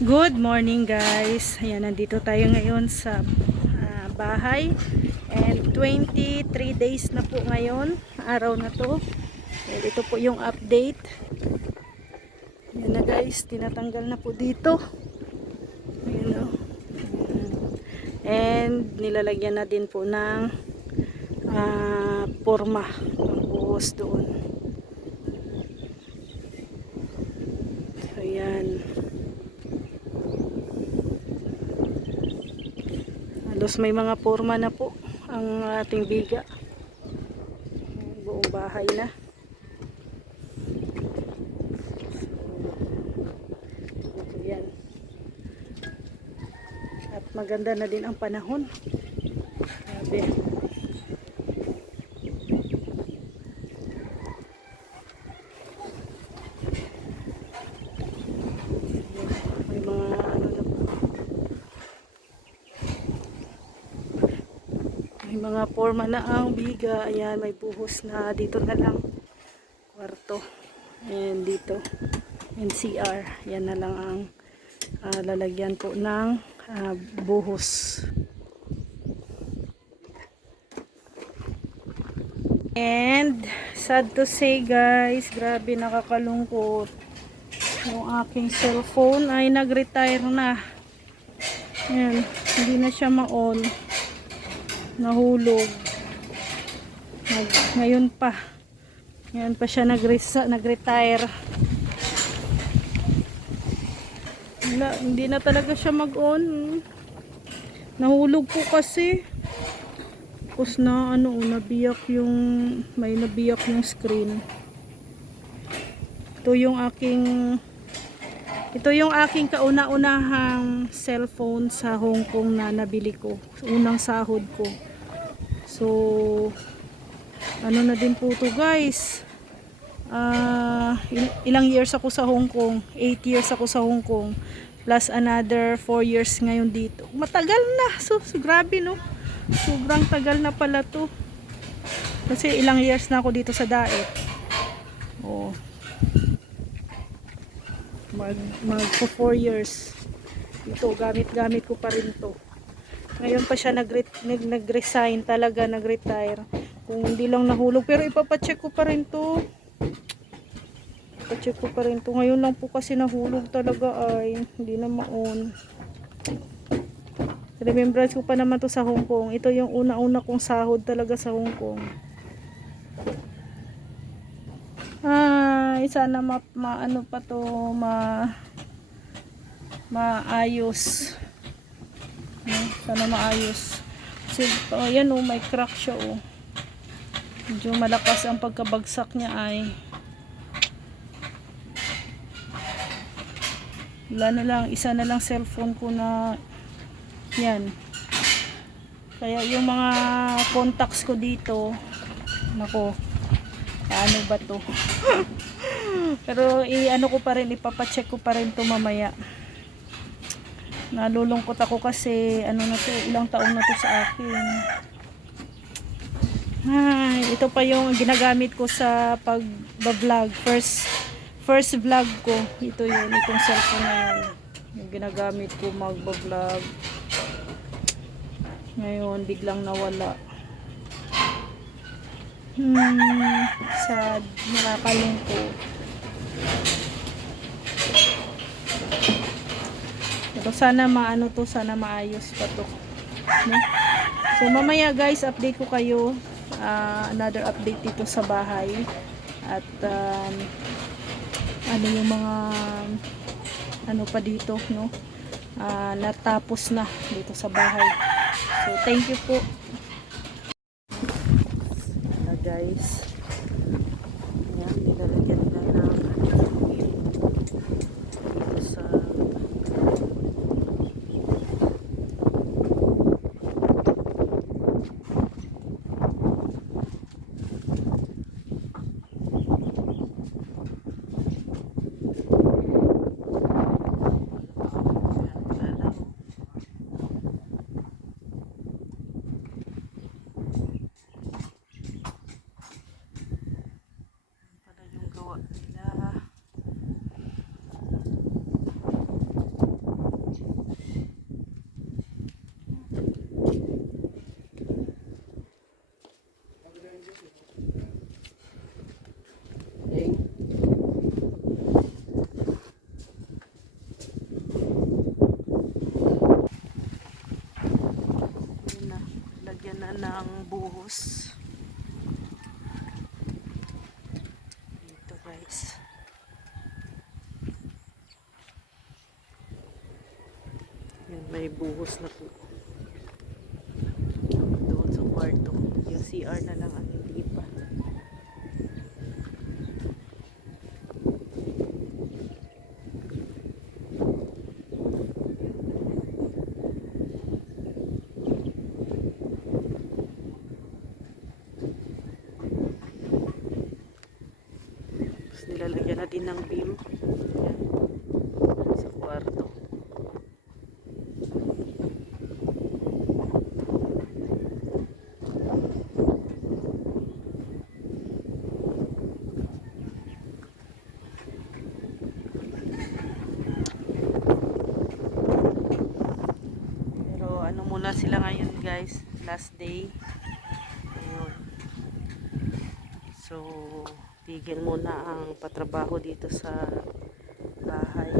Good morning guys. Ayan, nandito tayo ngayon sa bahay. And 23 days na po ngayon, araw na to. And ito po yung update. Ayan na guys, tinatanggal na po dito. Ayan o. And nilalagyan na din po ng porma. Ang buhos doon. Ayan. Halos may mga porma na po ang ating biga. Buong bahay na. So, yan. At maganda na din ang panahon. Grabe. May mga ano na po. May mga forma na ang biga. Ayan, may buhos na. Dito na lang. Kwarto. And dito. NCR. Yan na lang ang lalagyan po ng buhos. And sad to say guys, grabe nakakalungkot. Yung aking cellphone ay nag-retire na. Ayan, hindi na siya ma-on. Nahulog. Ngayon pa. Ngayon pa siya nag-retire. Hindi na talaga siya mag-on. Nahulog po kasi. Tapos na nabiyak yung screen. Ito yung aking kauna-unahang cellphone sa Hong Kong na nabili ko. Unang sahod ko. So, na din po to guys. Ilang years ako sa Hong Kong. 8 years ako sa Hong Kong. Plus another 4 years ngayon dito. Matagal na. So grabe no. Sobrang tagal na pala to. Kasi ilang years na ako dito sa Daet. Oh. Mag 4 years. Ito, gamit ko pa rin to. Ngayon pa siya nag-resign talaga, nag-retire. Kung hindi lang nahulog. Pero ipapacheck ko pa rin to. Ipacheck ko pa rin to. Ngayon lang po kasi nahulog talaga ay. Hindi na ma-on. Remembrance ko pa naman to sa Hong Kong. Ito yung una-una kong sahod talaga sa Hong Kong. Ay, sana maano pa to, maayos. Sana maayos. Kasi, yan may crack siya Medyo malakas ang pagkabagsak niya ay. Wala na lang, isa na lang cellphone ko na yan. Kaya yung mga contacts ko dito, nako, ano ba to? Pero ko pa rin, ipapacheck ko pa rin to mamaya. Nalulungkot ako kasi ilang taon na to sa akin. Ay, ito pa yung ginagamit ko sa pag-vlog. First vlog ko. Itong cellphone na yun. Yung ginagamit ko mag-vlog. Ngayon, biglang nawala. Sad. Nakakalungkot. Pero sana sana maayos pa to. No? So, mamaya guys, update ko kayo. Another update dito sa bahay. At, yung mga pa dito, no? Natapos na dito sa bahay. So, thank you po. Guys. Ayan, nilalagyan na ng sa na ng buhos. Dito guys. Yan, may buhos na po. Doon sa kwarto. Yung CR na lang ang hindi pa. Tapos nilalagyan natin ng beam. Yan. Sa kwarto. Ano muna sila ngayon guys, last day. Ayun. So tigil muna ang patrabaho dito sa bahay.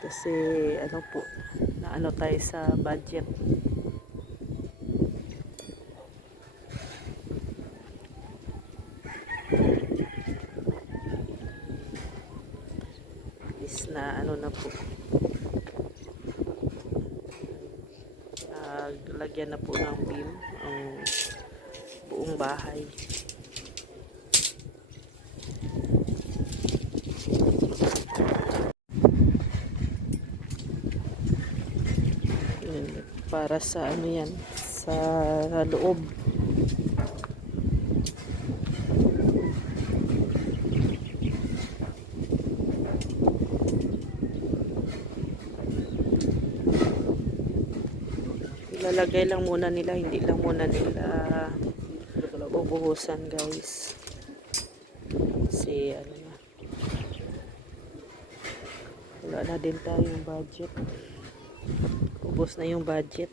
Kasi ano po, naano tayo sa budget. Na ano na po, lagyan na po ng beam ang buong bahay. Para sa ano yan, sa loob. Lalagay lang muna nila, hindi lang muna nila bubuhusan guys. Kasi ano na, wala na din tayong budget. Ubos na yung budget.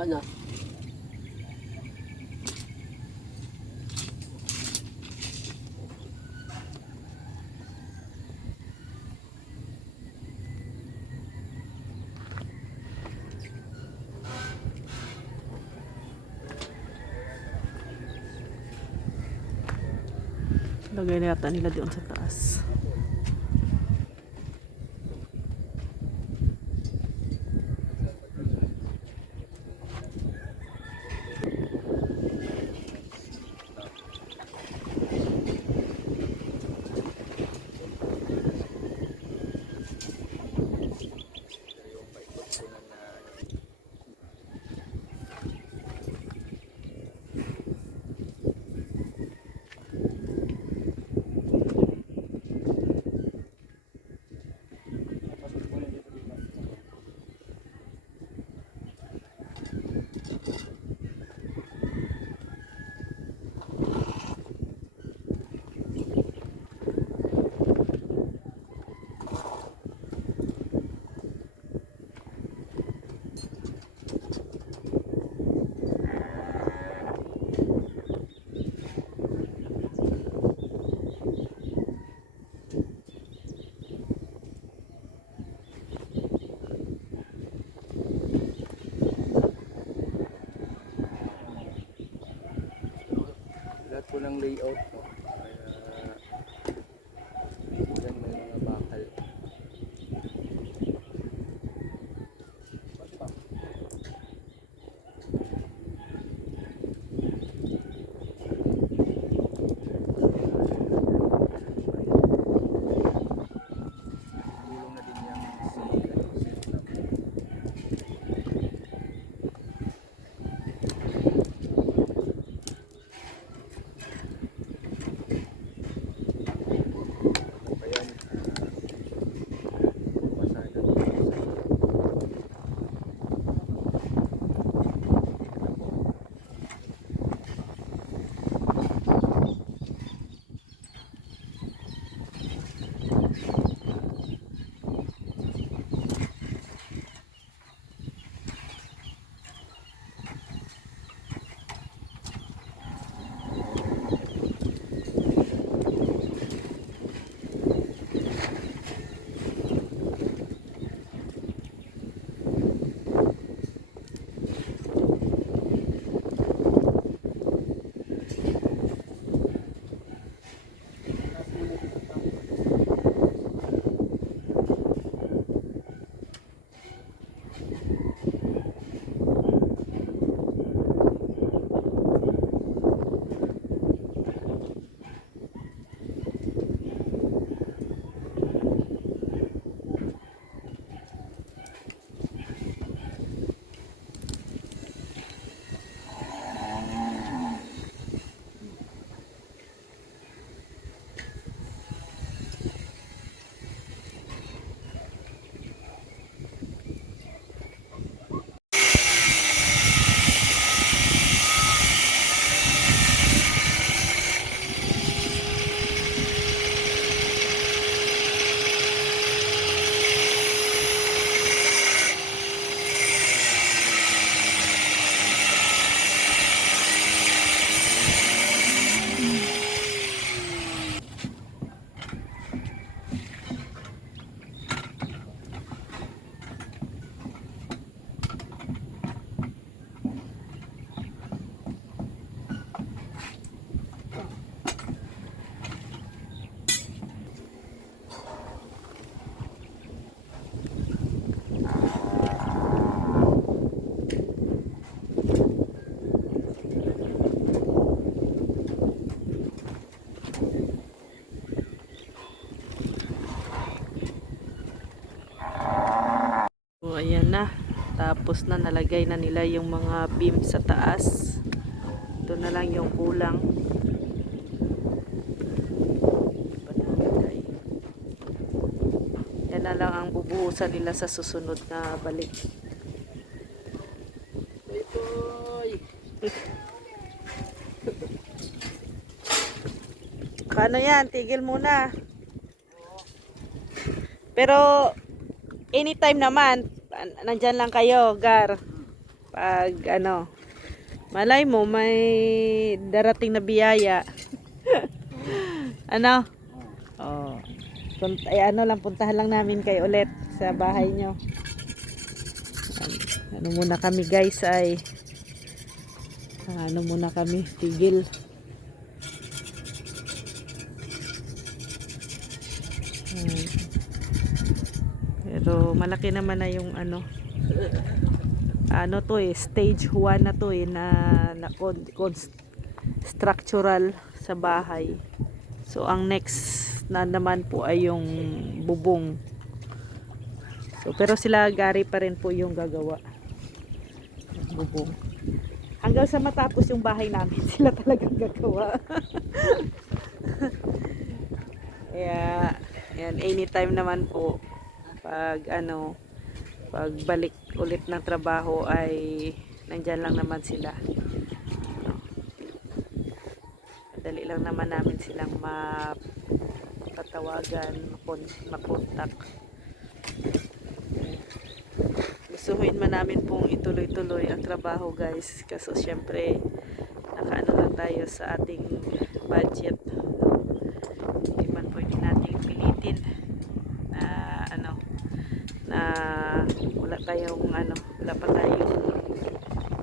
Ano? Lagay na yata nila doon sa taas. Ko ng layout no. Kaya may mga bakal. Tulong na din yung si ayan na. Tapos na, nalagay na nila yung mga beam sa taas. Ito na lang yung kulang. Yan na lang ang bubuhusan nila sa susunod na balik. Boy! Paano yan? Tigil muna. Pero anytime naman, nandyan lang kayo, Gar. Pag ano, malay mo, may darating na biyaya. Ano? Oh. Ano lang, puntahan lang namin kayo ulit sa bahay nyo. Ano muna kami guys ay ano muna kami, tigil. Pero malaki naman na yung ano to stage 1 na to na structural sa bahay. So ang next na naman po ay yung bubong. So pero sila Gary pa rin po yung gagawa ng bubong. Hanggang sa matapos yung bahay namin, sila talagang gagawa. Kaya yan, anytime naman po pag ano, pag balik ulit ng trabaho ay nandyan lang naman sila. No? Madali lang naman namin silang mapatawagan, makontak. Gustuhin man namin pong ituloy-tuloy ang trabaho guys, kasi syempre nakaano lang tayo sa ating budget. Hindi man pwede nating pilitin na ano, na wala pa tayong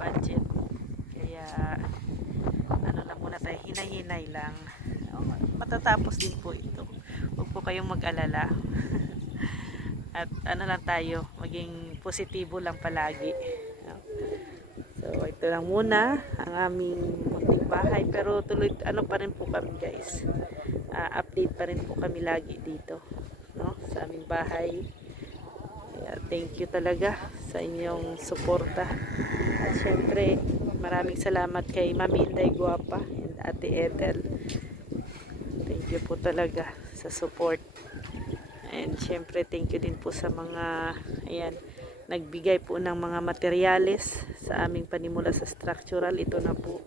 budget. Kaya ano lang muna tayo, hinay-hinay lang. Matatapos din po ito. Huwag po kayong mag-alala. At ano lang tayo, maging positibo lang palagi. So ito lang muna ang aming munting bahay, pero tuloy ano pa rin po kami guys. Update pa rin po kami lagi dito, no, sa aming bahay. Kaya thank you talaga sa inyong suporta. At syempre, maraming salamat kay Mami Inday Guapa and Ate Ethel. Thank you po talaga sa support. And syempre, thank you din po sa mga nagbigay po ng mga materyales sa aming panimula sa structural. Ito na po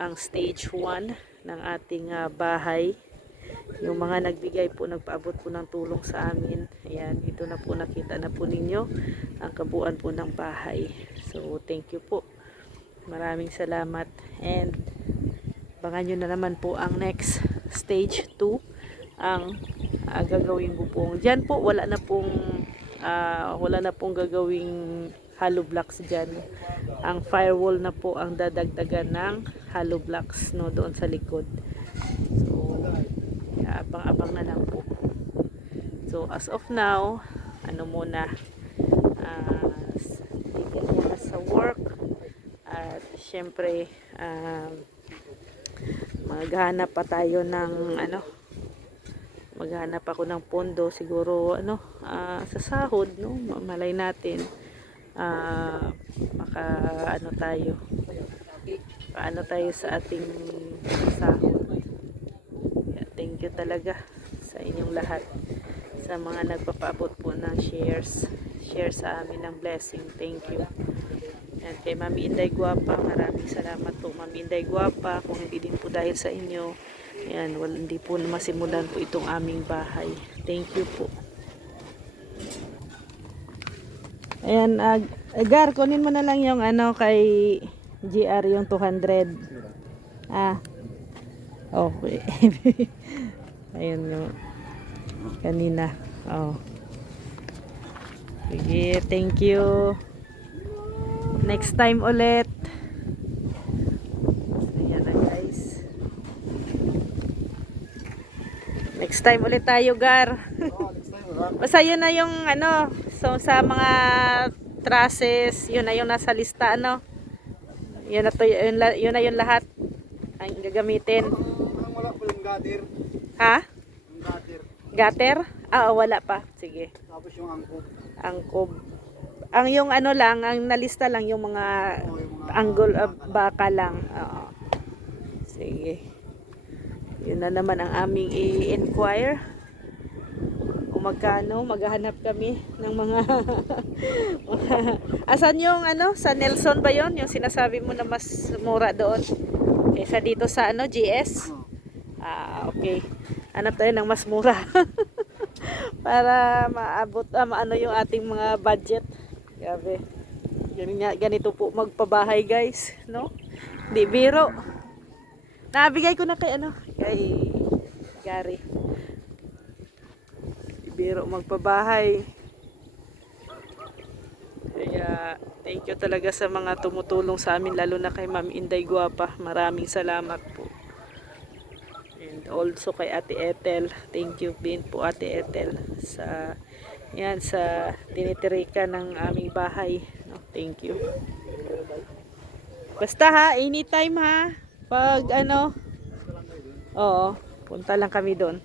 ang stage 1 ng ating bahay. Yung mga nagbigay po, nagpaabot po ng tulong sa amin. Ayan, ito na po, nakita na po ninyo ang kabuuan po ng bahay. So, thank you po. Maraming salamat. And abangan nyo na naman po ang next stage 2, ang gagawing bubong. Diyan po wala na pong gagawing hollow blocks diyan. Ang firewall na po ang dadagdagan ng hollow blocks, no, doon sa likod. So abang-abang na lang po. So as of now, ano muna, tigil muna sa work. At syempre maghanap pa tayo ng maghanap ako ng pondo siguro sa sahod, no, malay natin paano tayo sa ating sahod. Thank you talaga sa inyong lahat, sa mga nagpapaabot po ng share sa amin ng blessing. Thank you. And kay Mami Inday Guapa, maraming salamat po Mami Inday Guapa. Kung hindi din po dahil sa inyo, ayan, hindi po masimulan po itong aming bahay. Thank you po. Ayan, Gar, kunin mo na lang yung kay GR, yung 200. Okay. Ayun yung kanina. Sige, thank you. Next time ulit. Ayan na guys. Next time ulit tayo, Gar. Basta yun na yung so sa mga trusses, yun na yung nasa lista, Yun na to, yun na yung lahat ang gagamitin. Wala po yung gutter. Ha? Yung gutter. Gutter? Wala pa. Sige. Tapos yung angkop. Angkob. Ang yung ano lang, ang nalista lang yung mga Oo, yung mga angle baka baka lang. Oo. Sige. Yun na naman ang aming i-inquire. Kung magkano, maghahanap kami ng mga asan yung ano, sa Nelson ba yon yung sinasabi mo na mas mura doon kaysa dito sa ano, GS? Oo. Okay. Hanap tayo ng mas mura. Para maabot, maano yung ating mga budget. Grabe. Ganito po magpabahay guys, no? Di biro. Nabigay ko na kay ano, kay Gary. Di biro magpabahay. Kaya thank you talaga sa mga tumutulong sa amin, lalo na kay Ma'am Inday Guapa. Maraming salamat po. And also kay Ate Ethel. Thank you din po Ate Ethel sa yan sa tinitirikan ng aming bahay. No, thank you. Basta ha, anytime ha. Pag ano, oo, punta lang kami doon.